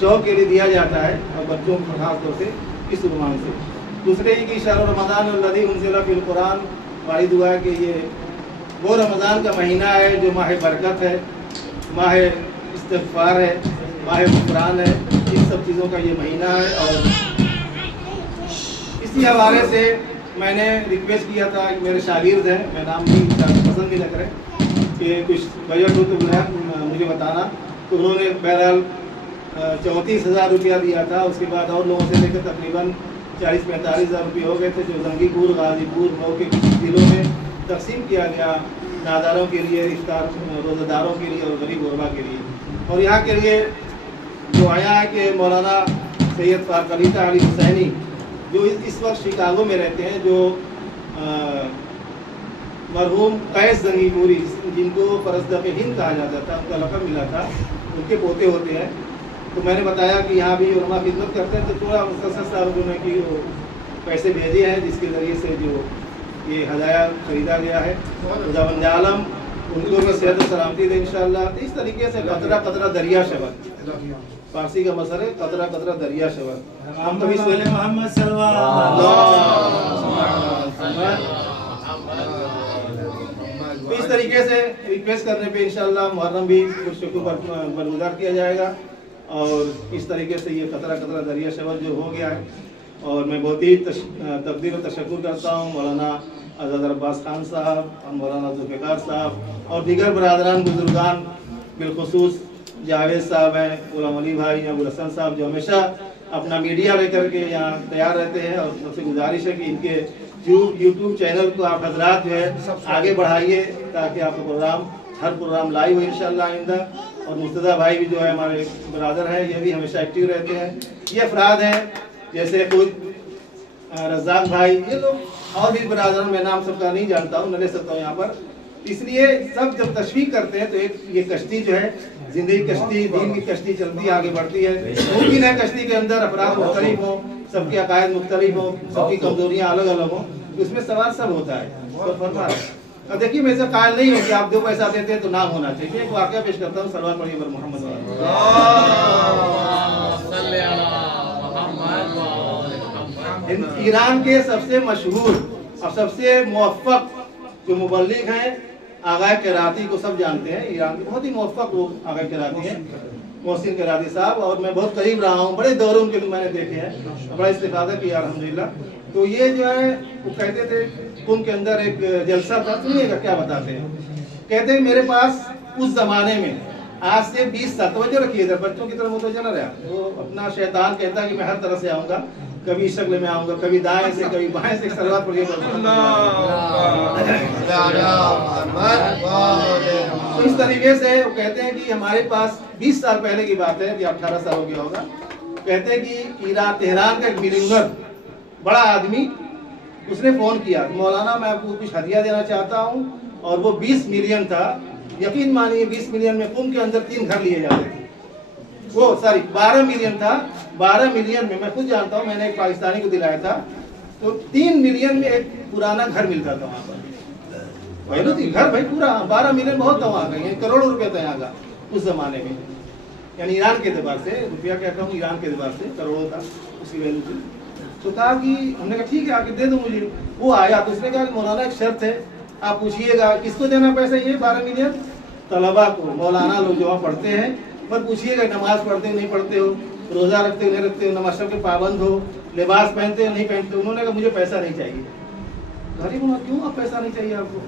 शौक के लिए दिया जाता है, और बच्चों को खास तौर से इस रुमान से। दूसरे ही कि शहर रमज़ान अल्लज़ी उनज़िला फ़ील कुरान, हमारी दुआ है कि ये वो रमज़ान का महीना है जो माह बरकत है, माह इस्तिग़फ़ार है, माह ग़ुफ़रान है, इन सब चीज़ों का ये महीना है। और इसी हवाले से मैंने रिक्वेस्ट किया था कि मेरे शागिर्द हैं, मैं नाम भी पसंद भी न करें, कि कुछ बजट हो तो मुझे बताना। तो उन्होंने बहरहाल 34,000 रुपया दिया था। उसके बाद और लोगों से लेकर तकरीबन 40-45 हज़ार रुपये हो गए थे, जो जंगीपुर, गाज़ीपुर, मऊ के कुछ ज़िलों में तकसीम किया गया नादारों के लिए, इफ्तार रोज़ेदारों के लिए और गरीब गुरबा के लिए। और यहाँ के लिए जो आया है कि मौलाना सैयद फ़ारुक अली हुसैनी, जो इस वक्त शिकागो में रहते हैं, जो मरहूम कैस जंगीपुरी, जिनको परसदक़ हिंद कहा जाता था, उनका लक़ब मिला था, उनके पोते होते हैं। तो मैंने बताया कि यहाँ भी उलमा खिदमत करते हैं, तो थोड़ा मुख्तसर साहब जो है कि वो पैसे भेजे हैं, जिसके ज़रिए से जो ये हदाया ख़रीदा गया है। खुदावंद आलम उनको मैं सेहत और सलामती दे इंशाअल्लाह। इस तरीके से कतरा कतरा दरिया शबर, फारसी का मसला है, कतरा कतरा दरिया शबर। हम कभी मोहम्मद सल्लल्लाहु तो इस तरीके से रिक्वेस्ट करने पे इंशाअल्लाह मुहर्रम भी कुछ शुक्र बरगुजार किया जाएगा। और इस तरीके से ये कतरा कतरा दरिया शबर जो हो गया है, और मैं बहुत ही तकदीर और तशक्कुर करता हूँ मौलाना अज़हर अब्बास खान साहब और मौलाना जुल्फ़िकार साहब और दीगर बरादरान बुजुर्गान, बिलखुसूस जावेद साहब हैं, गुलाम अली भाई, अबुल हसन साहब, जो हमेशा अपना मीडिया लेकर के यहाँ तैयार रहते हैं। और सबसे गुजारिश है कि इनके यूट्यूब चैनल को आप हजरात जो है आगे बढ़ाइए, ताकि आपका प्रोग्राम हर प्रोग्राम लाइव हो इंशाअल्लाह आइंदा। और मुर्तज़ा भाई भी जो है हमारे बरादर हैं, ये भी हमेशा एक्टिव रहते हैं। ये अफराद हैं जैसे खुद रज़ाक भाई, ये लोग और भी बरादर, मैं नाम सबका नहीं जानता हूँ, न ले सकता हूँ यहाँ पर। इसलिए सब जब तशवीक करते हैं तो एक ये कश्ती जो है, ज़िंदगी कश्ती, दीन की कश्ती चलती है, आगे बढ़ती है। मुमकिन है कश्ती के अंदर अफराद मुख्तलिफ हों, सबके अकायद मुख्तलिफ हों, सबकी कमजोरियाँ अलग अलग हों, उसमें सवाल सब होता है। तो फरमा अब देखिए, मैं ऐसा कायल नहीं हूँ कि आप 2 पैसा देते हैं तो नाम होना चाहिए। एक वाक़या पेश करता हूँ, सलवार पढ़िए पर मोहम्मद। ईरान के सबसे मशहूर और सबसे मुवफ़्फ़क़ जो मुबल्लिग़ हैं, आगाए कराती को सब जानते हैं। ईरान के बहुत ही मुवफ़्फ़क़ लोग आगाए कराती हैं, मोहसिन कराती साहब, और मैं बहुत करीब रहा हूँ, बड़े दौरे उनके मैंने देखे हैं, बड़ा इस्तिफ़ादा किया अल्हम्दुलिल्लाह। तो ये जो है वो कहते थे, कुंभ के अंदर एक जलसा था, सुनिएगा क्या बताते हैं। कहते हैं मेरे पास उस ज़माने में आज से 20 साल, तवज्जो रखिए इधर, बच्चों की तरफ मुतवज्जो न रहा। वो अपना शैतान कहता है कि मैं हर तरह से आऊँगा, कभी इस शक्ल में आऊँगा, कभी दाएं से, कभी बाएं से। सलवात पढ़िए। तो इस तरीके से वो कहते हैं कि हमारे पास 20 साल पहले की बात है, कि 18 साल हो गया होगा। कहते हैं कि ईरान, तेहरान का एक मिलियनर बड़ा आदमी, उसने फ़ोन किया, मौलाना मैं आपको कुछ हदिया देना चाहता हूँ, और वो 20 मिलियन था। यकीन मानिए 20 मिलियन में कुंभ के अंदर 3 घर लिए जाते थे। वो सॉरी 12 मिलियन था, 12 मिलियन में मैं खुद जानता हूँ, मैंने एक पाकिस्तानी को दिलाया था, तो 3 मिलियन में एक पुराना घर मिलता था वहाँ पर। पहले थी घर भाई पूरा, 12 मिलियन बहुत था वहाँ का, करोड़ों रुपये था यहाँ का उस ज़माने में, यानी ईरान के एतबार से, रुपया कहता हूँ ईरान के एतबार से करोड़ों था उसकी वैल्यू थी। तो कहा कि हमने कहा ठीक है आके दे दो मुझे। वो आया तो उसने कहा कि मौलाना एक शर्त है, आप पूछिएगा किसको देना पैसा, ये 12 मिलियन तलबा को, मौलाना लोग जो वहाँ पढ़ते हैं, पर पूछिएगा नमाज पढ़ते हो नहीं पढ़ते हो, रोज़ा रखते हो नहीं रखते हो, नमाज के पाबंद हो, लिबास पहनते हो नहीं पहनते हो। उन्होंने कहा मुझे पैसा नहीं चाहिए। गरीब हुआ, क्यों आप पैसा नहीं चाहिए आपको?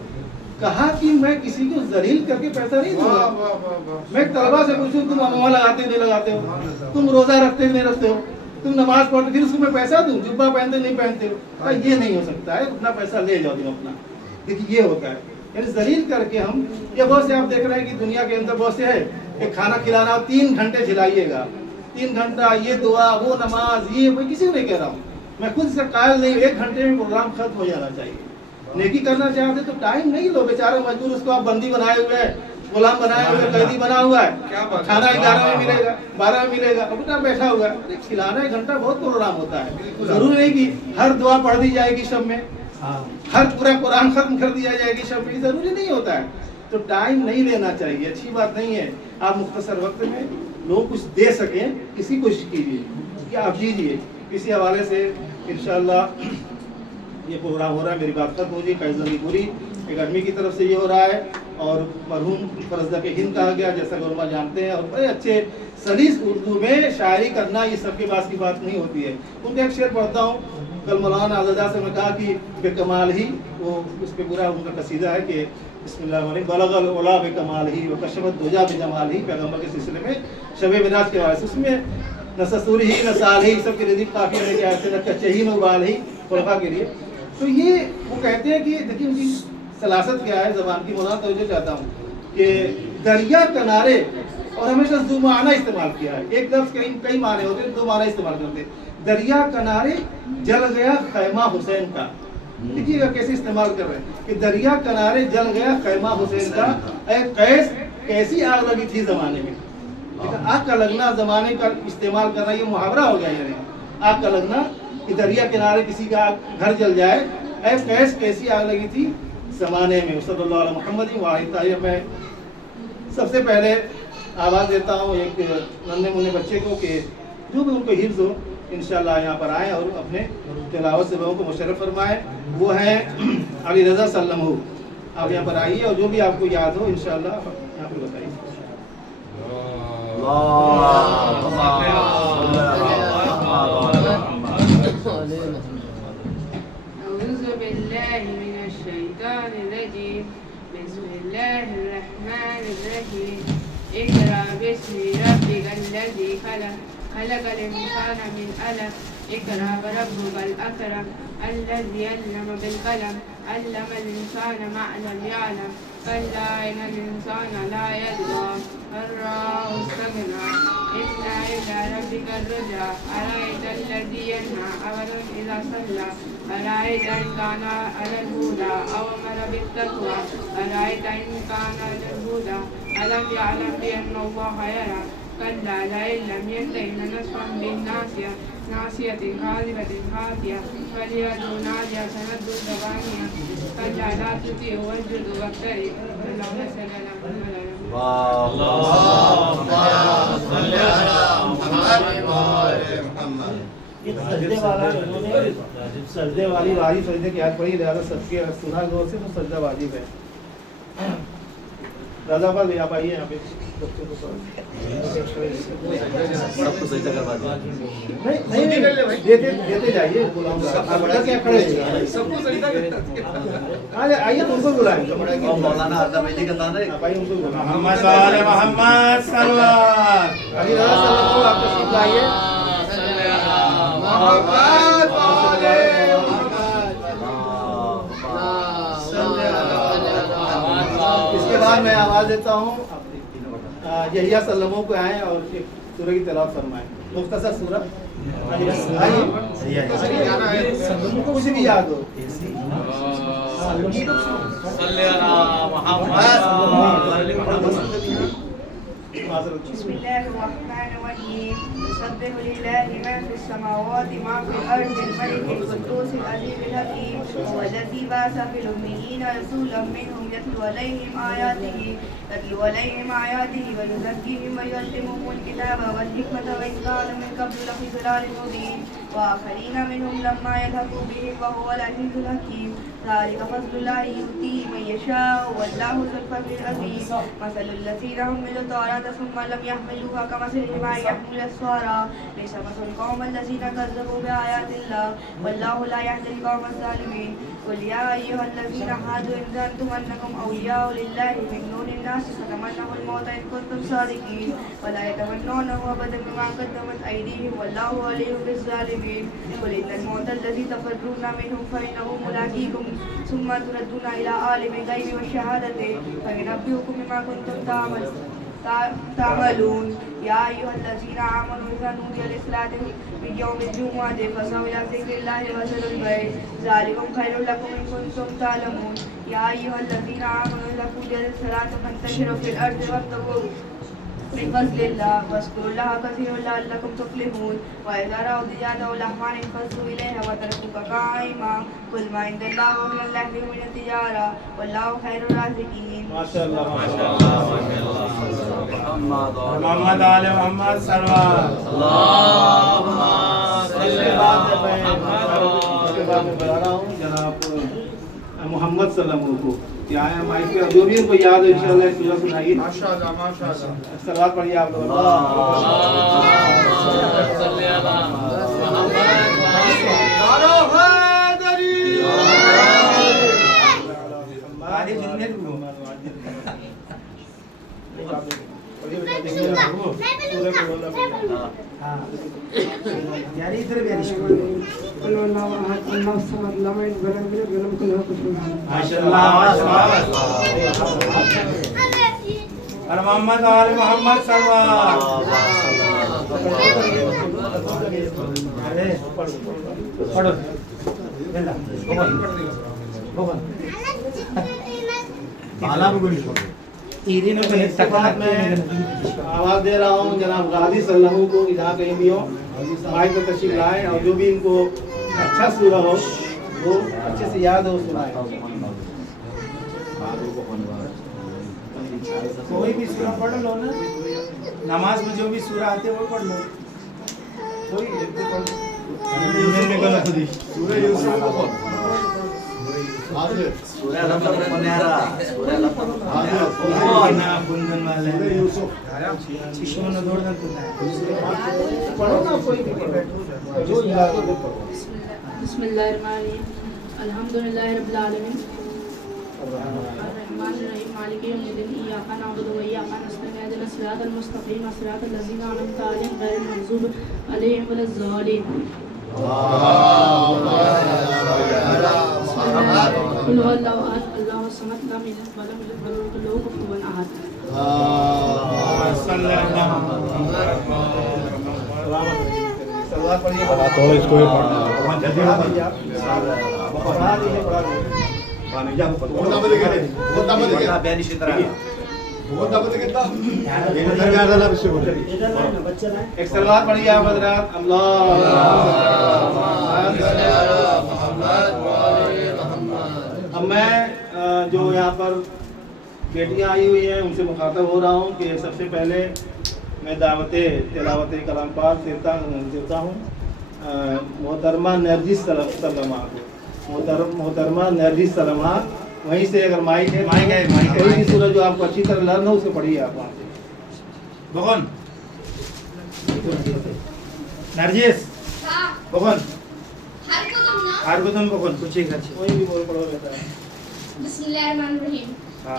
कहा कि मैं किसी को जलील करके पैसा नहीं दूंगा। मैं तलबा से पूछूं तुम अमवा लगाते हो नहीं लगाते हो, तुम रोज़ा रखते हो नहीं रखते हो, तुम नमाज पढ़ते, फिर उसको मैं पैसा दूं, जुब्बा पहनते नहीं पहनते हो। ये नहीं हो सकता है, अपना पैसा ले जाओ तुम अपना। देखिए ये होता है, यानी जलील करके हम, ये बहुत से आप देख रहे हैं कि दुनिया के अंदर बहुत से है, एक खाना खिलाना 3 घंटे खिलाइएगा, 3 घंटा ये दुआ वो नमाज, ये मैं किसी को नहीं कह रहा हूँ, मैं खुद से कायल नहीं, 1 घंटे में प्रोग्राम खत्म हो जाना चाहिए। नेकी करना चाहते तो टाइम नहीं लो, बेचारा मजदूर, उसको आप बंदी बनाए हुए हैं, गुलाम बनाए हुए, कैदी बना हुआ है, खाना 11 में मिलेगा, 12 में मिलेगा, अपना बैठा हुआ है। खिलाना 1 घंटा बहुत प्रोग्राम होता है। जरूरी नहीं कि हर दुआ पढ़ दी जाएगी शब में, हर पूरा कुरान खत्म कर दिया जाएगी शब में, जरूरी नहीं होता है। तो टाइम नहीं लेना चाहिए, अच्छी बात नहीं है। आप मुख्तसर वक्त में لوگ کچھ دے سکیں اس کی کوشش کیجیے کہ آپ دیجیے. اسی حوالے سے انشاءاللہ یہ پروگرام ہو رہا ہے. میری بات ختم ہو جی. قائد کی پوری اکیڈمی کی طرف سے یہ ہو رہا ہے اور مرحوم فرزدق ہند کہا گیا جیسا کہ علماء جانتے ہیں, اور بڑے اچھے سلیس اردو میں شاعری کرنا یہ سب کے پاس کی بات نہیں ہوتی ہے. ان کا ایک شعر پڑھتا ہوں. کل مولانا آزادہ سے میں کہا کہ بے کمال ہی, وہ اس پہ پورا ان کا قصیدہ ہے کہ بسم اللہ الرحمن الرحیم. بلغ العلا بے کمال ہی و کشفت دجا بے جمال ہی, پیغمبر کے سلسلے میں شب معراج کے حوالے سے. اس میں نہ سسور ہی نہ سال ہی سب کے ردیف قافیہ میں کیا ہے, نہ کچے ہی نہ ابال ہی خلفاء کے لیے. تو یہ وہ کہتے ہیں کہ دیکھیے ان کی سلاست کیا ہے زبان کی. مولانا توجہ چاہتا ہوں کہ دریا کنارے, اور ہمیشہ دو معنی استعمال کیا ہے. ایک لفظ کئی معنی ہوتے ہیں, دو معنی استعمال کرتے ہیں. دریا کنارے جل گیا خیمہ حسین کا. دیکھیے گا کیسے استعمال کر رہے ہیں کہ دریا کنارے جل گیا خیمہ حسین کا. اے قیس کیسی آگ لگی تھی زمانے میں. آگ کا لگنا زمانے کا استعمال کرنا یہ محاورہ ہو گیا. یعنی آگ کا لگنا کہ دریا کنارے کسی کا گھر جل جائے. اے قیس کیسی آگ لگی تھی زمانے میں. صلی اللہ علیہ محمد وآلہ. میں سب سے پہلے آواز دیتا ہوں ایک ننھے منھے بچے کو کہ جو بھی ان کو حفظ ہو انشاءاللہ یہاں پر آئیں اور اپنے تلاوت سے لوگوں کو مشرف فرمائیں. وہ ہیں علی رضا سلم ہو. آپ یہاں پر آئیے اور جو بھی آپ کو یاد ہو انشاءاللہ یہاں پہ بتائیے. أعوذ بالله من الشيطان الرجيم بسم الله الرحمن الرحيم اقرأ باسم ربك الذي خلق خلق الإنسان من علق اقرأ وربك الأكرم الذي علم بالقلم علم الإنسان ما لم يعلم كلا إن الإنسان لا يطغى أن رآه استغنى إن إلى ربك الرجعى أرأيت الذي ينهى عبدا إذا صلى أرأيت إن كان على الهدى أو أمر بالتقوى أرأيت إن كان على الهدى ألم يعلم بأن الله يرى كلا لئن لم ينته لنصفا بالناصية ناصية كاذبة خاطئة فليدعو نادية سندعو زبانية كلا لا تطيعه واسجد واقترب اللهم صل على محمد. اللهم صل على محمد. سجدے والا انہوں نے سجدے والی واجب سجدے کی آیت پڑھی. لہٰذا سب کے سنا غور سے تو سجدہ واجب ہے. رضا بھائی آپ آئیے یہاں پہ. سب کو سجدہ کروا دیں. دیتے جائیے. کیا کھڑے سب کو سجدہ آئیے تم کو بلائیں. مولانا آدھا مہینے کا تھا نا. آپ آئیے ان کو بلائیں. محمد والے محمد صلوات. علی رضا صلی اللہ آپ تشریف لائیے. محمد والے اس کے بعد میں آواز دیتا ہوں یحییٰ سلموں کو آئیں اور ایک سورہ کی تلاوت فرمائیں. مختصر سورہ. کچھ بھی یاد ہو. بسم الله الرحمن الرحيم يسبح لله ما في السماوات ما في الأرض الملك القدوس العزيز الحكيم هو الذي بعث في الأميين رسولا منهم يتلو عليهم آياته ويزكيهم ويعلمهم الكتاب والحكمة وإن كانوا من قبل لفي ضلال مبين وآخرين منهم لما يلحقوا بهم وهو العزيز الحكيم ذلك فضل الله يؤتيه من يشاء والله ذو الفضل العظيم مثل الذين حملوا التوراة ثم لم يحملوها كمثل الحمار يحمل أسفارا بئس مثل القوم الذين كذبوا بآيات الله والله لا يهدي القوم الظالمين قل يا أيها الذين هادوا إن زعمتم أنكم أولياء لله من دون الناس فتمنوا الموت إن كنتم صادقين ولا يتمنونه أبدا بما قدمت أيديهم والله ولي بالظالمين قل إن الموت الذي تفرون منه فإنه ملاقيكم ثم تردون إلى عالم الغيب والشهادة فينبئكم بما كنتم تعملون يا أيها الذين آمنوا إذا نودي للصلاة من يوم الجمعة فاسعوا إلى ذكر الله وذروا البيع ذلكم خير لكم إن كنتم تعلمون يا أيها الذين آمنوا إذا قضيت الصلاة فانتشروا في الأرض وابتغوا من فضل الله واذكروا الله كثيرا لعلكم تفلحون وإذا رأوا تجارة ولهوا انفضوا إليها وتركوك قائما قل ما عند الله ومن الله من التجارة والله خير الرازقين. ما شاء الله ما شاء الله. मोहम्मद आले मोहम्मद सल्लल्लाहु इसके बाद मैं बता रहा हूँ जनाब मोहम्मद सल्लल्लाहु को क्या है माइक पे जो भी इनको याद है इंशाल्लाह सूरह सुनाइए माशाअल्लाह माशाअल्लाह सलवात पढ़िए आप लोग आगे जितने को यार इधर भी माशाअल्लाह और मोहम्मद आले मोहम्मद सल्लल्लाहु अरे पढ़ो बेटा भगवान बाला बुगड़ी इरीनो में तकरार में आवाज दे रहा हूँ जनाब गाजी सल्लल्लाहु को जहाँ कहीं भी हो माइक पे तशरीफ लाए और जो भी इनको अच्छा सूरा हो वो अच्छे से याद हो सुनाए कोई भी सूरा पढ़ लो ना नमाज में जो भी सूरा आते वो पढ़ लो कोई एक भी पढ़ लो। सूरह यूसुफ को पढ़ ना बुंदन वाले चश्मों ने दौड़ दंतु पढ़ो ना कोई भी पढ़ो जो याद हो वो पढ़ो बिस्मिल्लाहिर्रहमानिर्रहीम अल्हम्दुलिल्लाहि रब्बिल आलमीन अर्रहमानिर्रहीम मालिकि यौमिद्दीन इय्याका नअबुदु व इय्याका नस्तईन इहदिनस सिरातल मुस्तक़ीम सिरातल लज़ीना अनअमता अलैहिम गैरिल मग़ज़ूबि अलैहिम वलज़्ज़ालिन कुल हुवल्लाहु अहद अल्लाहु समद लम यलिद व लम यूलद व लम यकुल लहू कुफुवन अहद सलवात पढ़िए तो इसको भी पढ़ना जल्दी पढ़ा दीजिए पढ़ा दीजिए एक सलवात पढ़िए आप हज़रात अब मैं जो यहाँ पर बेटियाँ आई हुई हैं उनसे मुखातब हो रहा हूँ कि सबसे पहले मैं दावत तिलावत कलाम पाक देता हूँ मोहतरमा नरजिस सलमा मोहतरमा नरजिस सलमा वहीं से अगर माइक है कोई भी सूरज जो आपको अच्छी तरह लर्न हो उसे पढ़िए आप वहाँ से भगवान नरजिस भगवान हर को तुम भगवान कुछ ही कर कोई भी बोल पढ़ो रहता है बिस्मिल्लाहिर्रहमानिर्रहीम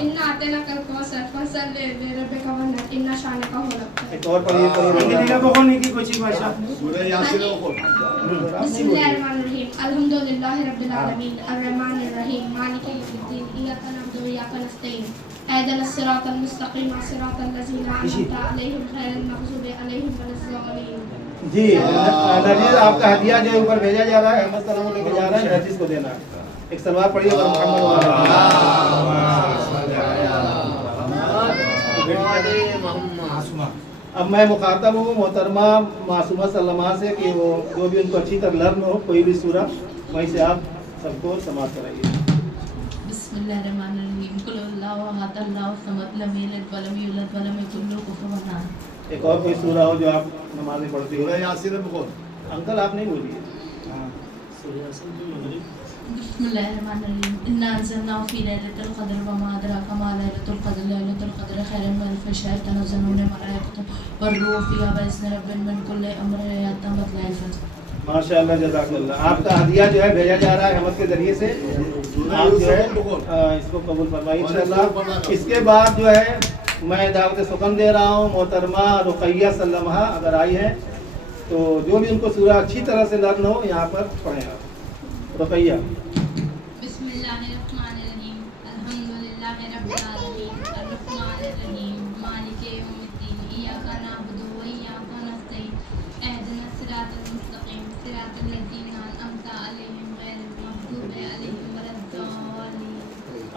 इन्ना आतेना कल कौसर फसल्लि लिरब्बिका वन्हर इन्ना शानिका हुवल अबतर एक और पढ़िए इंग्लिश का भगवान की कुछ ही भाषा बिस्मिल्लाहिर्रहमानिर्रहीम अल्हम्दुलिल्लाहि रब्बिल आलमीन अर्रहमानिर्रहीम मालिकि यौमिद्दीन इय्याका नअबुदु व इय्याका नस्तईन इहदिनस सिरातल मुस्तक़ीम सिरातल लज़ीना अनअमता अलैहिम गैरिल मग़ज़ूबि अलैहिम वलज़्ज़ालिन जी नरजिस आपका हदिया जो ऊपर भेजा जा रहा है अहमद सलाम लेके जा रहा है नरजिस को देना है एक सलवार पढ़िए पर मासूमा अब मैं मुखातब हूँ मोहतरमा मासूमा सल्लमा से कि वो जो भी उनको अच्छी तरह लर्न हो कोई भी सूरह वहीं से आप सबको समाप्त कराइए बिस्मिल्लाहिर्रहमानिर्रहीम कुल हुवल्लाहु अहद अल्लाहु समद लम यलिद व लम यूलद व लम यकुल लहू कुफुवन अहद एक और कोई सूरह हो जो आप नमाज में पढ़ते हो अंकल आप नहीं बोलिए बिस्मिल्लाहिर्रहमानिर्रहीम इन्ना अंज़लनाहु फी लैलतिल क़द्र व मा अदराका मा लैलतुल क़द्र लैलतुल क़द्र खैरुम मिन अल्फि शहर तनज़्ज़लुल मलाइकतु वरूह फ़ीहा बिइज़्नि रब्बिहिम मिन कुल्लि अम्रिन हत्ता मत्लइल फज्र माशाअल्लाह जज़ाकल्लाह आपका हदिया जो है भेजा जा रहा है अहमद के जरिए से आप जो है इसको कबूल फरमाइए इंशाअल्लाह इसके बाद जो है मैं दावत सुखन दे रहा हूँ मोहतरमा रुक़ैया सल्लमा अगर आई है तो जो भी उनको सूरह अच्छी तरह से लर्न हो यहाँ पर पढ़ें आप रुक़ैया बिस्मिल्लाहिर्रहमानिर्रहीम अल्हम्दुलिल्लाहि रब्बिल आलमीन अर्रहमानिर्रहीम मालिकि यौमिद्दीन इय्याका नअबुदु व इय्याका नस्तईन इहदिनस सिरातल मुस्तक़ीम सिरातल लज़ीना अनअमता अलैहिम गैरिल मग़ज़ूबि अलैहिम वलज़्ज़ालिन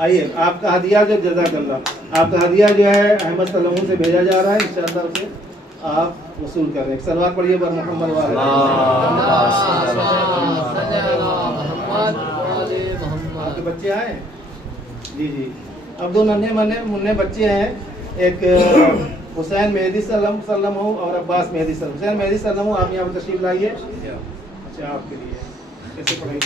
आइए आपका हदिया जो जज़ाकल्लाह आपका हदिया जो है अहमद सल्लल्लाहु से भेजा जा रहा है इंशाअल्लाह उसे आप वसूल कर रहे हैं एक सलवात पढ़िए पर मोहम्मद वाले आपके बच्चे आए जी जी अब दो नन्हे मुन्ने बच्चे हैं एक हुसैन मेहदी सल्लम हो और अब्बास मेहदी सल्लम। हुसैन मेहदी सल्लम हो, आप यहाँ पर तशरीफ लाइए। अच्छा आपके लिए कैसे पढ़ेंगे?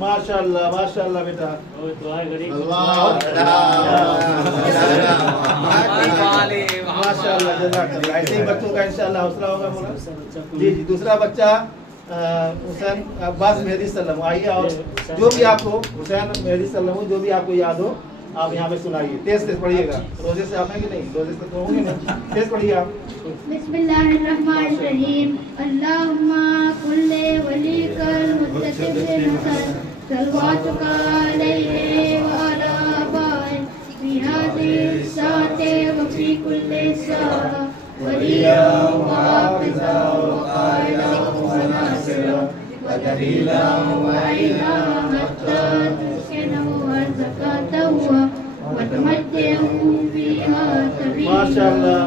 माशाअल्लाह माशाअल्लाह बेटा। माशाअल्लाह जज़ाकल्लाह। ऐसे ही बच्चों का इंशाअल्लाह हौसला होगा मोला। जी जी। दूसरा बच्चा हुसैन अब्बास मेहदी सल्लम, आइए और जो भी आपको हुसैन मेहदी सल्लम जो भी आपको याद हो आप यहाँ पे सुनाइए। तेज तेज पढ़िएगा। रोजे से आप हैं कि नहीं? रोजे से तो होंगे ना? तेज पढ़िए आप। बिस्मिल्लाहिर्रहमानिर्रहीम। अल्लाहुम्मा कुल्ले वलीकल मुस्तक़बिल नसर सलवातुका अलैहि व अला आबाए फी हाज़िहि साते व फी कुल्ली साअ वलिया व हाफ़िज़ा व क़ाइदा व नासिरा व दलीला व ईना हत्ता तुस्किना व ज़काता व तमत्तिअ फ़ीहा तवीला। माशाअल्लाह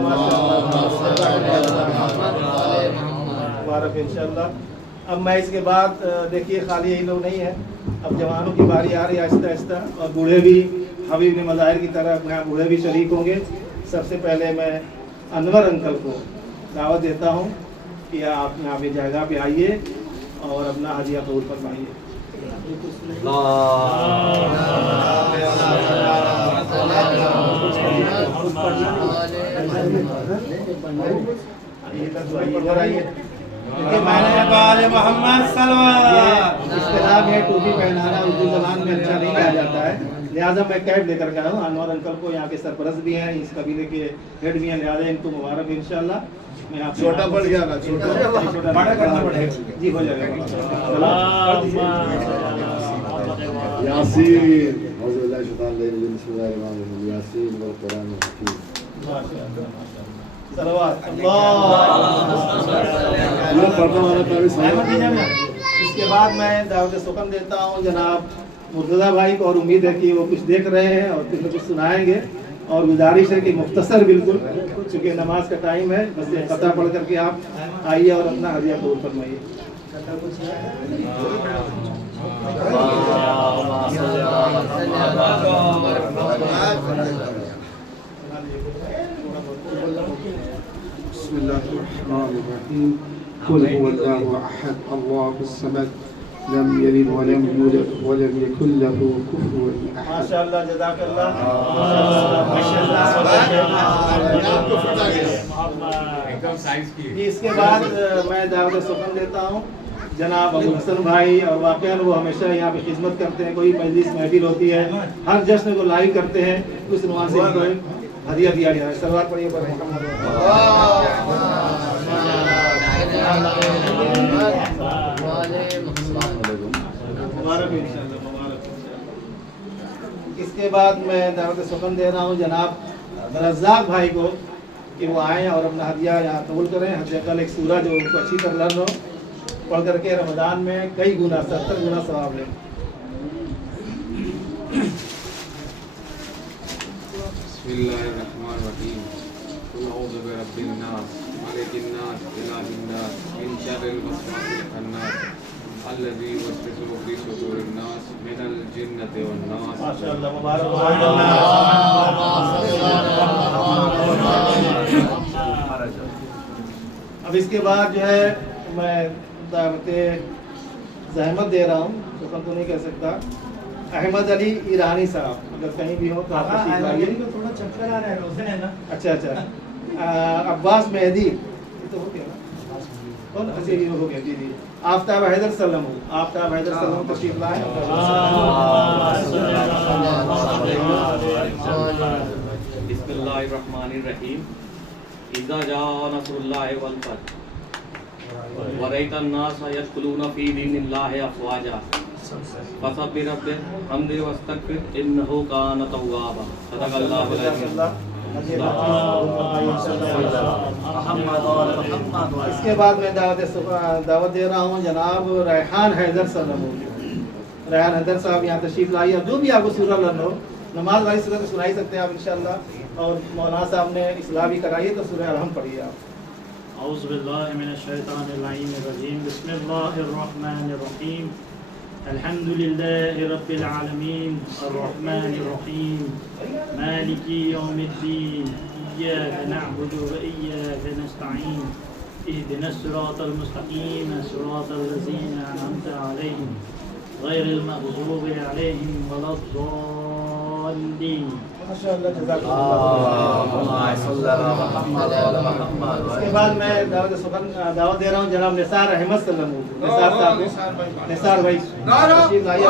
मुबारक इंशाअल्लाह। अब मैं इसके बाद देखिए खाली यही लोग नहीं है, अब जवानों की बारी आ रही है आहिस्ता आहिस्ता, और बूढ़े भी हबीब ने मज़ाहिर की तरह यहाँ बूढ़े भी शरीक होंगे। सबसे पहले मैं अनवर अंकल को दावत देता हूँ कि आप यहाँ पे जगह पे आइए और अपना हदिया कबूल फरमाइए। इधर आइए। इसके नाम है टोपी पहनाना उर्दू ज़बान में अच्छा नहीं कहा जाता है, लिहाजा मैं कैब लेकर के आया हूँ। अनवर अंकल को यहाँ के सरपरस्त भी हैं, इस कबीले के हेड भी हैं, लिहाजा इनको मुबारक इंशाअल्लाह। मैं आप छोटा पड़ गया ना, छोटा बड़ा करना पड़ेगा जी, हो जाएगा। यासीन यासीन वल कुरान हकीम। सलवात इसके बाद मैं दावत सुकन देता हूँ जनाब मुर्तज़ा भाई को, और उम्मीद है कि वो कुछ देख रहे हैं और कुछ न कुछ सुनाएंगे। और गुजारिश है कि मुख्तसर बिल्कुल, क्योंकि नमाज का टाइम है, बस ये ख़ता पढ़ करके आप आइए और अपना हदिया कबूल फरमाइए। बिस्मिल्लाहिर्रहमानिर्रहीम। कुल हुवल्लाहु अहद अल्लाहुस समद लम यलिद वलम यूलद वलम यकुल लहू कुफुवन अहद। माशाअल्लाह जज़ाकल्लाह। जी इसके बाद मैं दावत सुकन देता हूँ जनाब अबू हसन भाई, और वाक़ई वो हमेशा यहाँ पे खिदमत करते हैं। कोई मजलिस महफिल होती है, हर जश्न को लाइव करते हैं, उस नुआ से इनको हदिया दिया गया है। सलवात पढ़िए पर इसके बाद मैं दावत सुकन दे रहा हूँ जनाब रज़ाक भाई को कि वो आएँ और अपना हदिया यहाँ कबूल करें। हदिया कल एक सूरह जो उनको अच्छी तरह लर्न हो, पढ़ करके रमज़ान में कई गुना 70 गुना सवाब लें। बिस्मिल्लाहिर्रहमानिर्रहीम। कुल औज़ु बिरब्बिन नास मलिकिन नास इलाहिन नास मिन शर्रिल वसवासिल खन्नास अल्लज़ी युवस्विसु फी सुदूरिन नास मिनल जिन्नति वन नास। माशाअल्लाह मुबारक। अब इसके बाद जो है मैं दावत ज़हमत दे रहा हूँ, तो कम तो नहीं कह सकता, अहमद अली ईरानी साहब, अगर कहीं भी हो तो आप तशरीफ लाइए। थोड़ा चक्कर आ रहा है, रोशन है ना? अच्छा अच्छा। अब्बास मेहदी तो हो गया ना, कौन? अच्छा ये हो गया जी जी। आफ्ताब हैदर सल्लम, आफ्ताब हैदर सल्लम तशरीफ लाए। बिस्मिल्लाहिर्रहमानिर्रहीम। इज़ा जाअ नस्रुल्लाहि वल फतह व रअयतन नास यदखुलूना फी दीनिल्लाहि अफ़वाजा फसब्बिर बिहम्दि वस्तगफिर इन्नहु कान तव्वाबा। सदक़ल्लाहुल अज़ीम। इसके बाद मैं दावत दे रहा हूँ जनाब रेहान हैदर सल्लम। रेहान हैदर साहब यहाँ तशरीफ लाइए। अब जो भी आपको सूरह लर्न हो, नमाज वाली सूरह तो सुनाई सकते हैं आप इंशाअल्लाह, और मौलाना साहब ने इस्लाह भी कराई है तो सूरह अलहम पढ़िए आप। أعوذ بالله من الشيطان اللعين الرجيم بسم الله الرحمن الرحيم الحمد لله رب العالمين الرحمن الرحيم مالك يوم الدين إياك نعبد وإياك نستعين اهدنا الصراط المستقيم صراط الذين أنعمت عليهم غير المغضوب عليهم ولا الضالين. ماشاءاللہ اس کے بعد میں دعوت دے رہا ہوں جناب نثار احمد صلی اللہ علیہ وسلم نثار صاحب کو. نثار بھائی تشریف لائیے.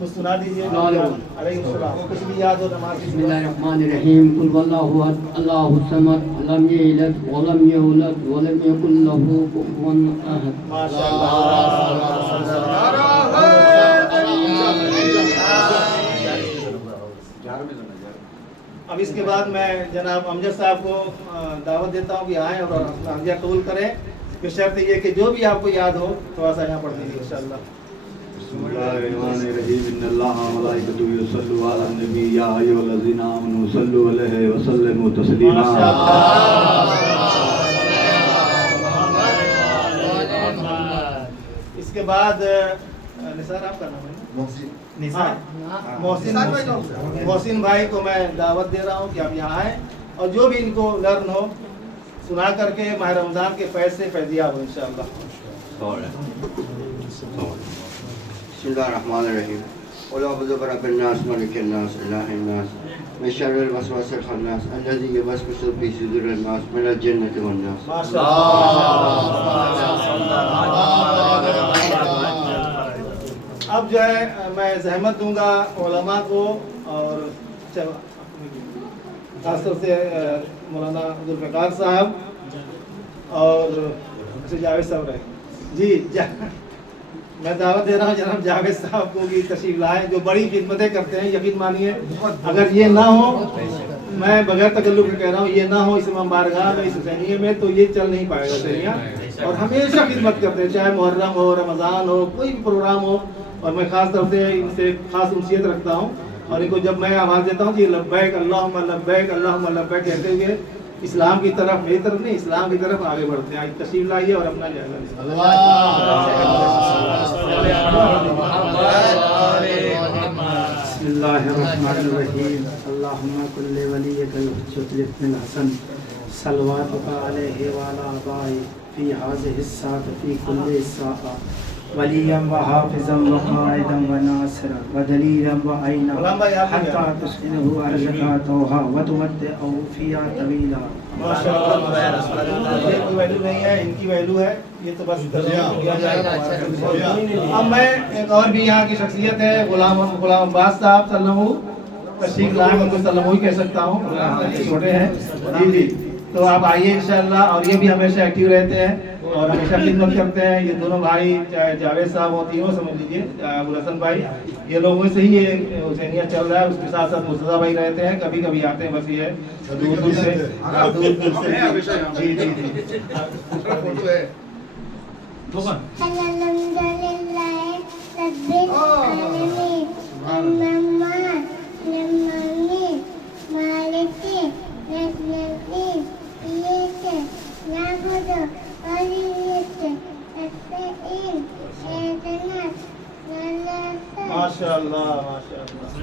کچھ سنا دیجیے. علیکم السلام. کچھ بھی یاد ہو نماز. بسم الله الرحمن الرحيم قل والله احد الله الصمد لم يلد ولم يولد ولم يكن له كفوا احد. اب اس کے بعد میں جناب امجد صاحب کو دعوت دیتا ہوں کہ آئیں اور حمزہ قبول کریں. بشرط یہ کہ جو بھی آپ کو یاد ہو تھوڑا سا یہاں پڑھ دیجیے انشاءاللہ. بسم الله الرحمن الرحيم ان الله وملائكته يصلون على النبي يا ايها الذين امنوا صلوا عليه وسلموا تسليما. اس کے بعد نثار آپ کا نام ہے محسن بھائی کو میں دعوت دے رہا ہوں کہ آپ یہاں آئیں اور جو بھی ان کو لرن ہو سنا کر کے ماہ رمضان کے فیض سے فیضیاب ہو انشاءاللہ. بسم الله الرحمن الرحيم قل اعوذ برب الناس ملك الناس اله الناس من شر الوسواس الخناس الذي يوسوس في صدور الناس من الجنة والناس. اب جو ہے میں زحمت دوں گا علماء کو اور خاص طور سے مولانا عبدالفقار صاحب اور جاوید صاحب رہے. جی میں دعوت دے رہا ہوں جناب جاوید صاحب کو بھی تشریف لائیں جو بڑی خدمتیں کرتے ہیں. یقین مانیے اگر یہ نہ ہو میں بغیر تکلف کے کہہ رہا ہوں یہ نہ ہو اس امام بارگاہ میں اس حسینیے میں تو یہ چل نہیں پائے گا حسینیہ. اور ہمیشہ خدمت کرتے ہیں چاہے محرم ہو رمضان ہو کوئی بھی پروگرام ہو. اور میں خاص طور سے ان سے خاص انسیت رکھتا ہوں اور ان کو جب میں آواز دیتا ہوں کہ لبیک اللہم لبیک لبیک کہتے ہوئے اسلام کی طرف میری طرف نہیں اسلام کی طرف آگے بڑھتے ہیں. تشریف لائیے اور اپنا جائزہ لیں. بسم الله الرحمن الرحيم اللهم كل وليك الحجة بن الحسن صلواتك عليه وعلى آبائه في هذه الساعة في كل ساعة وليا وحافظا وقائدا وناصرا ودليلا وعينا حتى تسكنه أرضك طوعا وتمتعه فيها طويلا. یہ کوئی ویلو نہیں ہے ان کی ویلو ہے یہ تو بس. اب میں ایک اور بھی یہاں کی شخصیت ہے غلام عباس صاحب صلی اللہ علیہ تشریف لائے ان کو صلی اللہ علیہ کہہ سکتا ہوں چھوٹے ہیں. جی تو آپ آئیے انشاءاللہ. اور یہ بھی ہمیشہ ایکٹیو رہتے ہیں اور ہمیشہ خدمت کرتے ہیں. یہ دونوں بھائی چاہے جاوید صاحب ہو تینوں سمجھ لیجیے ابوالحسن بھائی یہ لوگوں سے ہی یہ حسینیہ چل رہا ہے. اس کے ساتھ ساتھ مرتضیٰ بھائی رہتے ہیں کبھی کبھی آتے ہیں بس یہ دور دور سے. جی جی جی ماشاء اللہ ماشاء اللہ.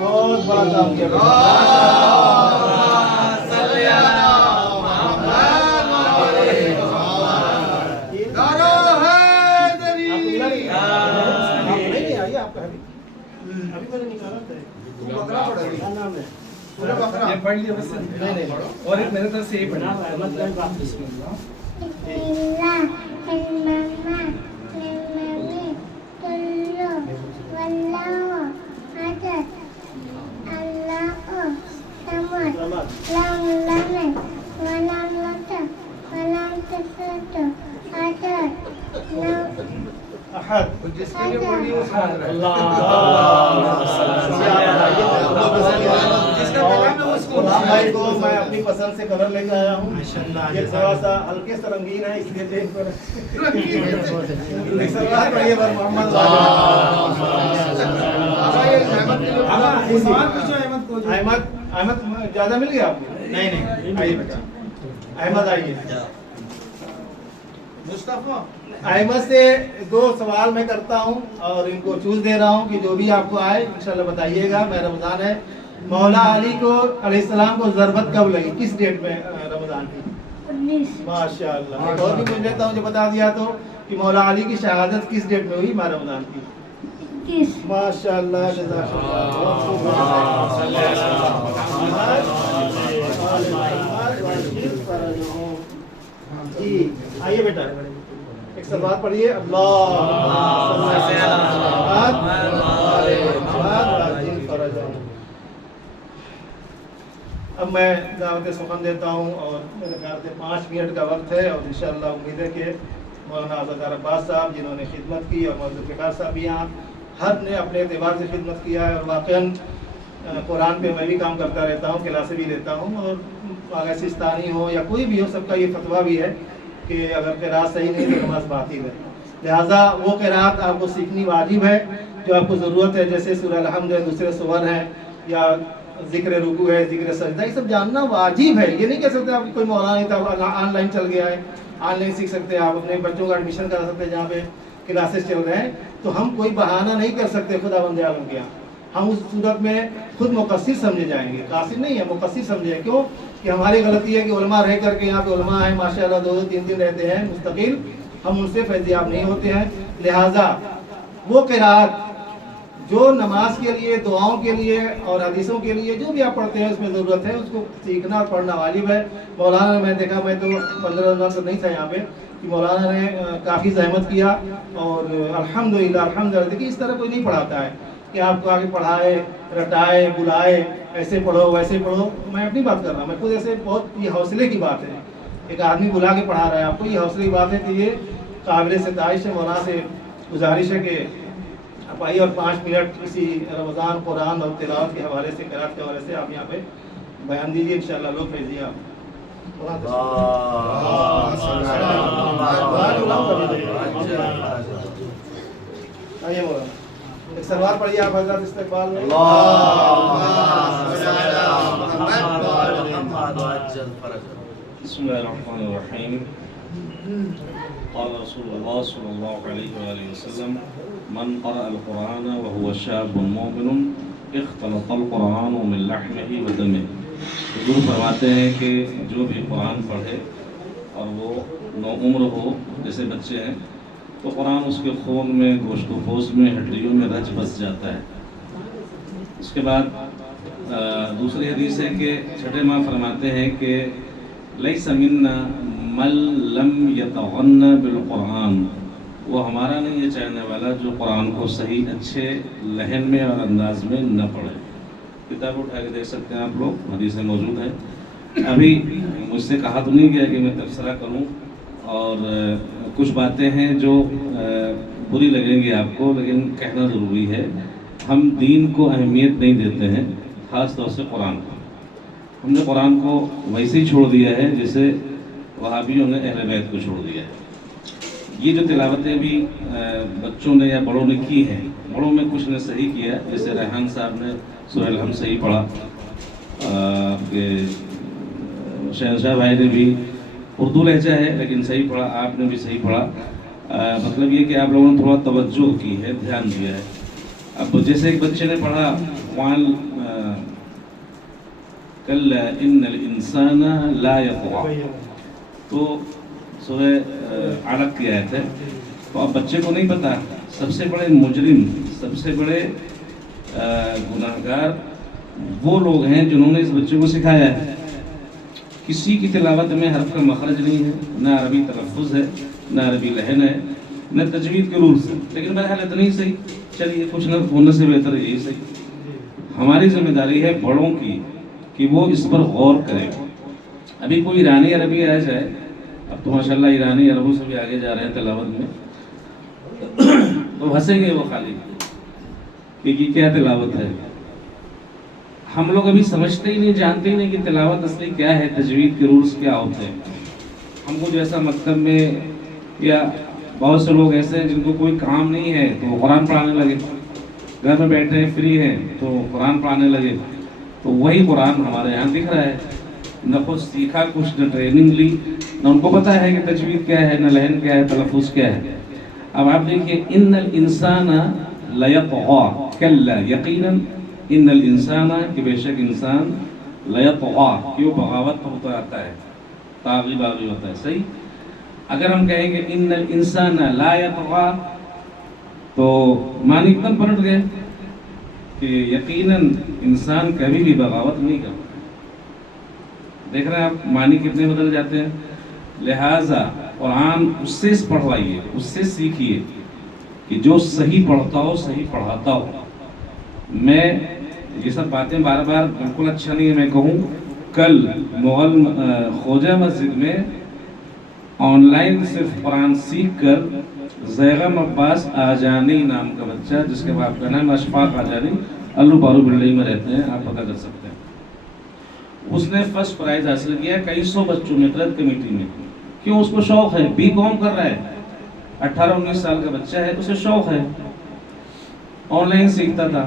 بہت بڑا کام کیا. اور ایک میرے طرف سے یہ پڑھنا احد جس کے لیے بولی وہ سبحان اللہ. جس کا کلام ہے وہ गुलाम भाई को मैं अपनी पसंद से कलर लेकर आया हूँ। माशाल्लाह, ये थोड़ा सा हल्के से रंगीन है, इसलिए जेब पर सलवार पढ़िए पर मोहम्मद अहमद अहमद ज्यादा मिल गया आपको? नहीं आइए बेटा, अहमद आइए। मुस्तफा अहमद से 2 सवाल मैं करता हूँ और इनको चूज दे रहा हूँ कि जो भी आपको आए इंशाल्लाह बताइएगा। मैं रमज़ान है, मौला अली को अलैहिस्सलाम को ज़रबत कब लगी, किस डेट में रमज़ान की? 19। माशाअल्लाह। एक और भी पूछ लेता हूँ जो बता दिया तो कि मौला अली की शहादत किस डेट में हुई रमज़ान की? 21। माशाअल्लाह, जज़ाकल्लाह। जी आइए बेटा, एक सलवार पढ़िए। अब मैं दावत सुखन देता हूँ और मेरे ख्याल से 5 मिनट का वक्त है और इंशाअल्लाह उम्मीद है कि मौलाना आज़ादार अब्बास साहब जिन्होंने खिदमत की और मौजूद फ़िकार साहब भी यहाँ हर ने अपने एतबार से खिदमत किया है और वाक़ई कुरान पे मैं भी काम करता रहता हूँ, क्लासें भी लेता हूँ और अगर सिस्तानी हो या कोई भी हो सबका ये फतवा भी है कि अगर क़िरात सही नहीं तो नमाज बातिल है। लिहाजा वो क़िरात आपको सीखनी वाजिब है जो आपको ज़रूरत है, जैसे सूरह अल-हम्द है, दूसरे सूवर हैं या ज़िक्र रुकू है, ज़िक्र सजदा, ये सब जानना वाजिब है। ये नहीं कह सकते आप कोई मौलाना नहीं था ऑनलाइन चल गया है, ऑनलाइन सीख सकते हैं, आप अपने बच्चों का एडमिशन करा सकते हैं जहाँ पे क्लासेस चल रहे हैं। तो हम कोई बहाना नहीं कर सकते खुदा बंदे आलम के यहाँ। हम उस सूरत में खुद मुक़स्सिर समझे जाएंगे, कासिर नहीं है, मुक़स्सिर समझे। क्यों कि हमारी गलती है कि उलमा रह करके यहाँ पे उलमा है माशाअल्लाह 2-2 3-3 रहते हैं मुस्तकिल, हम उनसे फैज़याब नहीं होते हैं। लिहाजा वो क़िरात जो नमाज के लिए, दुआओं के लिए और हदीसों के लिए जो भी आप पढ़ते हैं उसमें ज़रूरत है, उसको सीखना और पढ़ना वाजिब है। मौलाना ने मैं देखा, मैं तो 15 रमज़ान से नहीं था यहाँ पे, कि मौलाना ने काफ़ी ज़हमत किया और अल्हम्दुलिल्लाह अल्हम्दुलिल्लाह। देखिए इस तरह कोई नहीं पढ़ाता है कि आपको आगे पढ़ाए, रटाए, बुलाए, ऐसे पढ़ो वैसे पढ़ो। मैं अपनी बात कर रहा हूँ, मैं खुद ऐसे बहुत, ये हौसले की बात है। एक आदमी बुला के पढ़ा रहा है आपको, ये हौसले की बात है। तो ये काबिल सिताइश है। मौलाना से गुजारिश है कि आप आइए और 5 मिनट इसी रमज़ान कुरान और तिलावत के हवाले से, क़िरात के हवाले से आप यहाँ पे बयान दीजिए, इंशाअल्लाह लोग फैज़िए आप। आइए मौलाना, एक सलवार पढ़िए आप हज़रत इस्तक़बाल में। बिस्मिल्लाहिर्रहमानिर्रहीम। क़ाल रसूलुल्लाह सल्लल्लाहु अलैहि वसल्लम मन क़रअल क़ुरान व हुवा शाबुन मुमिनुन इख्तलतल क़ुरान मिन लहमिही व दमिही। हुज़ूर फरमाते हैं कि जो भी कुरान पढ़े और वो नौउम्र हो, जैसे बच्चे हैं, तो कुरान उसके खून में, गोश्त पोश में, हड्डियों में रच बस जाता है। उसके बाद दूसरी हदीस है कि छठे माह फरमाते हैं कि लैसा मिन्ना मल लम यतगन्न बिल कुरान, वो हमारा नहीं है चाहने वाला जो कुरान को सही अच्छे लहन में और अंदाज में न पढ़े। किताब उठा के देख सकते हैं आप लोग, हदीसें मौजूद है। अभी मुझसे कहा तो नहीं गया कि मैं तबसरा करूं और कुछ बातें हैं जो बुरी लगेंगी आपको, लेकिन कहना ज़रूरी है। हम दीन को अहमियत नहीं देते हैं, ख़ास तौर से कुरान को। हमने कुरान को वैसे ही छोड़ दिया है जैसे वहाबियों ने अहले बैत को छोड़ दिया है। ये जो तिलावतें भी बच्चों ने या बड़ों ने की हैं, बड़ों में कुछ ने सही किया, जैसे रेहान साहब ने सुहेल हम सही पढ़ा, शहनशाह भाई ने भी उर्दू लहजा है लेकिन सही पढ़ा, आपने भी सही पढ़ा। मतलब ये कि आप लोगों ने थोड़ा तवज्जो की है, ध्यान दिया है। अब जैसे एक बच्चे ने पढ़ा वाल कल इन्नल इंसाना ला यतग़ा, तो सूरह अलग की आयत है। तो अब बच्चे को नहीं पता, सबसे बड़े मुजरिम, सबसे बड़े गुनाहगार वो लोग हैं जिन्होंने इस बच्चे को सिखाया है। किसी की तिलावत में हर्फ का मखरज नहीं है, ना अरबी तलफ़ुज़ है, ना अरबी लहन है, न तजवीद के रूल्स हैं। लेकिन बहरहाल इतना ही सही, चलिए कुछ न होने से बेहतर है यही सही। हमारी जिम्मेदारी है बड़ों की कि वो इस पर गौर करें। अभी कोई ईरानी अरबी आ जाए, अब तो माशाल्लाह ईरानी अरबों से भी आगे जा रहे हैं तिलावत में, तो हंसेंगे वो खाली कि क्या तिलावत है। हम लोग अभी समझते ही नहीं, जानते ही नहीं कि तिलावत असली क्या है, तजवीद के रूल्स क्या होते हैं। हमको जैसा मकतब में या बहुत से लोग ऐसे हैं जिनको कोई काम नहीं है तो कुरान पढ़ाने लगे, घर में बैठे हैं फ्री हैं तो कुरान पढ़ाने लगे, तो वही कुरान हमारे यहाँ दिख रहा है। न कुछ सीखा, कुछ न ट्रेनिंग ली, न उनको पता है कि तजवीद क्या है, न लहन क्या है, तलफ़ुज़ क्या है। अब आप देखिए, इन्नल इंसाना लयतग़ा कल्ला यकीनन, इन्नल इंसाना कि बेशक इंसान लयतग़ा कि वो बगावत होता आता है, ताग़ी बाग़ी होता है। सही, अगर हम कहेंगे इन्नल इंसाना ला यतग़ा तो मान एकदम पलट गए कि यकीनन इंसान कभी भी बगावत नहीं करता। देख रहे हैं आप, मानी कितने बदल जाते हैं। लिहाजा कुरान उससे पढ़वाइए, उससे सीखिए कि जो सही पढ़ता हो, सही पढ़ाता हो। मैं ये सब बातें बार बार बिल्कुल अच्छा नहीं है मैं कहूँ। कल मुगल खोजा मस्जिद में ऑनलाइन सिर्फ कुरान सीख कर ज़ैगम अब्बास आजानी नाम का बच्चा, जिसके बाप का नाम अशफाक आजानी, अल्लू बारू बिल्डिंग में रहते हैं, आप पता कर सकते हैं, उसने फर्स्ट प्राइज हासिल किया कई सौ बच्चों में ट्रस्ट कमेटी में। क्यों? उसको शौक है, बीकॉम कर रहा है, 18-19 साल का बच्चा है, उसे शौक है, ऑनलाइन सीखता था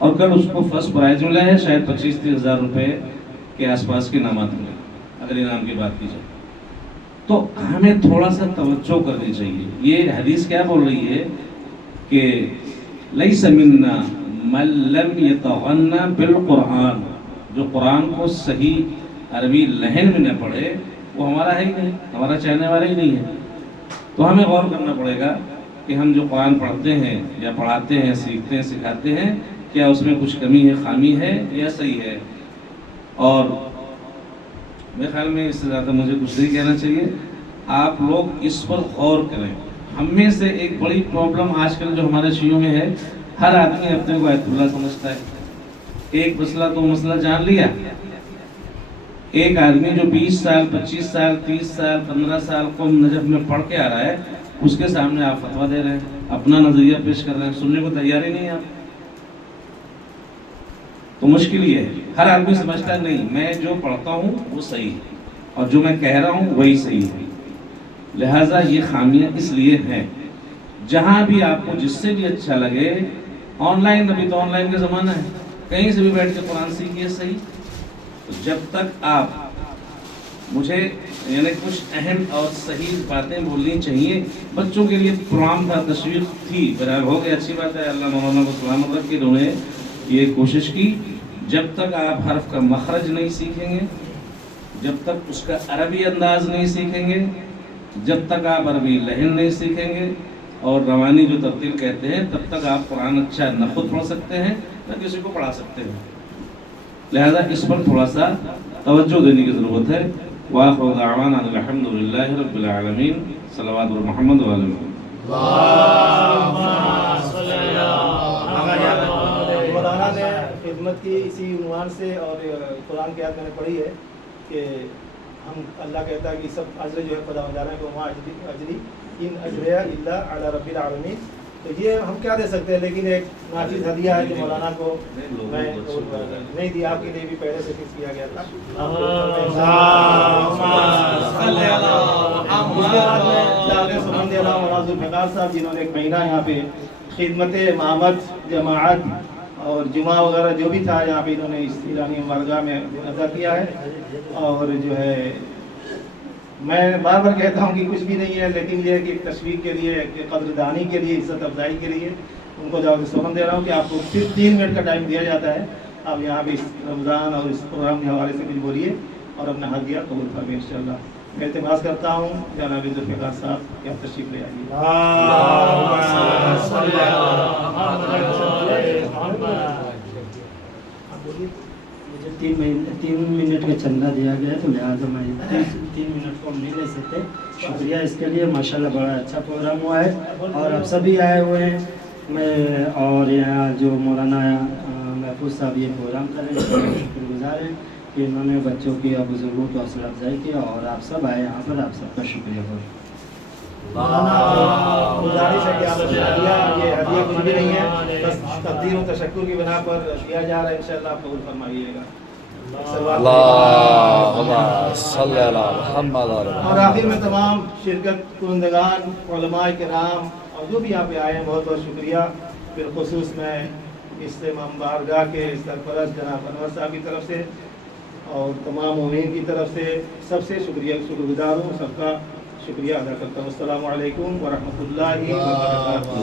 और कल उसको फर्स्ट प्राइज मिला है, शायद 25-30 हज़ार रुपये के आसपास के इनामात मिले, अगर इनाम की बात की जाए। तो हमें थोड़ा सा तवज्जो करनी चाहिए। ये हदीस क्या बोल रही है कि लैसा मिन्ना मन लम यतगन्ना बिल कुरान, जो कुरान को सही अरबी लहन में न पढ़े वो हमारा है ही नहीं, हमारा चाहने वाला ही नहीं है। तो हमें गौर करना पड़ेगा कि हम जो कुरान पढ़ते हैं या पढ़ाते हैं, सीखते हैं, सिखाते हैं, क्या उसमें कुछ कमी है, खामी है या सही है। और मेरे ख्याल में इससे ज़्यादा मुझे कुछ नहीं कहना चाहिए। आप लोग इस पर गौर करें। हम में से एक बड़ी प्रॉब्लम आजकल जो हमारे शियों में है, हर आदमी अपने को आयतुल्लाह समझता है। एक मसला तो मसला जान लिया, एक आदमी जो 20 साल 25 साल 30 साल 15 साल को नजफ में पढ़ के आ रहा है, उसके सामने आप फतवा दे रहे हैं, अपना नजरिया पेश कर रहे हैं, सुनने को तैयार ही नहीं आप। तो मुश्किल ये है, हर आदमी समझता नहीं मैं जो पढ़ता हूँ वो सही है और जो मैं कह रहा हूँ वही सही है। लिहाजा ये खामियां इसलिए हैं। जहाँ भी आपको जिससे भी अच्छा लगे, ऑनलाइन, अभी तो ऑनलाइन का ज़माना है, कहीं से भी बैठ के कुरान सीखिए सही। तो जब तक आप मुझे यानी कुछ अहम और सही बातें बोलनी चाहिए। बच्चों के लिए प्रोग्राम था, तशवीर थी, बहरहाल हो गया, अच्छी बात है, अल्लाह मौलाना को सलामत रख के उन्होंने ये कोशिश की। जब तक आप हर्फ का मखरज नहीं सीखेंगे, जब तक उसका अरबी अंदाज नहीं सीखेंगे, जब तक आप अरबी लहन नहीं सीखेंगे और रवानी जो तरतील कहते हैं, तब तक आप कुरान अच्छा न खुद पढ़ सकते हैं न किसी को पढ़ा सकते हैं। लिहाजा इस पर थोड़ा सा तवज्जो देने की ज़रूरत है। वाखिरु दावाना अल्हम्दुलिल्लाहि रब्बिल आलमीन, सल्लल्लाहु अलैहि मुहम्मद व अलैहि मौलाना ने खिदमत की इसी उन्वान से, और कुरान की आयत मैंने पढ़ी है कि हम अल्लाह कहता है कि सब अजर जो है खुदा वजाना को वहाँ अजरी इन अजरिया इल्ला अला रब्बिल आलमीन। तो ये हम क्या दे सकते हैं, लेकिन एक नाचीज़ हदिया है जो मौलाना को मैं नहीं दिया, आपके लिए भी पहले से फिक्स किया गया था। साहब जिन्होंने एक महीना यहाँ पे खिदमत मामद जमाअत और जुमा वगैरह जो भी था यहाँ पे इन्होंने इस ईरानी मरगा में अदा किया है। और जो है मैं बार बार कहता हूँ कि कुछ भी नहीं है, लेकिन ये है कि तशवीक के लिए, कदरदानी के लिए, इज्जत अफजाई के लिए उनको जवाब सलाम दे रहा हूँ कि आपको सिर्फ 3 मिनट का टाइम दिया जाता है। आप यहाँ पे इस रमज़ान और इस प्रोग्राम के हवाले से कुछ बोलिए और अपना हदिया कबूल फरमाइए इंशाअल्लाह। मैं इल्तिमास करता हूँ जनाब ज़ुल्फ़िकार साहब कि आप तशरीफ़ ले आइए। मुझे 3 मिनट का चंदा दिया गया है, तो लिहाजा मैं 3 मिनट को नहीं ले सकते। शुक्रिया इसके लिए। माशाल्लाह बड़ा अच्छा प्रोग्राम हुआ है और आप सभी आए हुए हैं। मैं और यहाँ जो मौलाना महफूज साहब ये प्रोग्राम कर रहे हैं, शुक्रगुजार हैं कि इन्होंने बच्चों की और बुज़ुर्गों की हौसला अफजाई की और आप सब आए यहाँ पर, आप सबका शुक्रिया। गुजारिश है کہ آپ نے ہدیہ، یہ ہدیہ کچھ بھی نہیں ہے، بس تقدیر و تشکر کی بنا پر دیا جا رہا ہے، انشاءاللہ آپ قبول فرمائیے گا. اور آخر میں تمام شرکت کنندگان، علماء کرام اور جو بھی یہاں پہ آئے ہیں بہت بہت شکریہ. بالخصوص میں اجتماع بارگاہ کے سرپرست جناب انور صاحب کی طرف سے اور تمام مومنین کی طرف سے سب سے شکر گزار ہوں، سب کا شکریہ ادا کرتا ہوں. السلام علیکم ورحمۃ اللہ وبرکاتہ.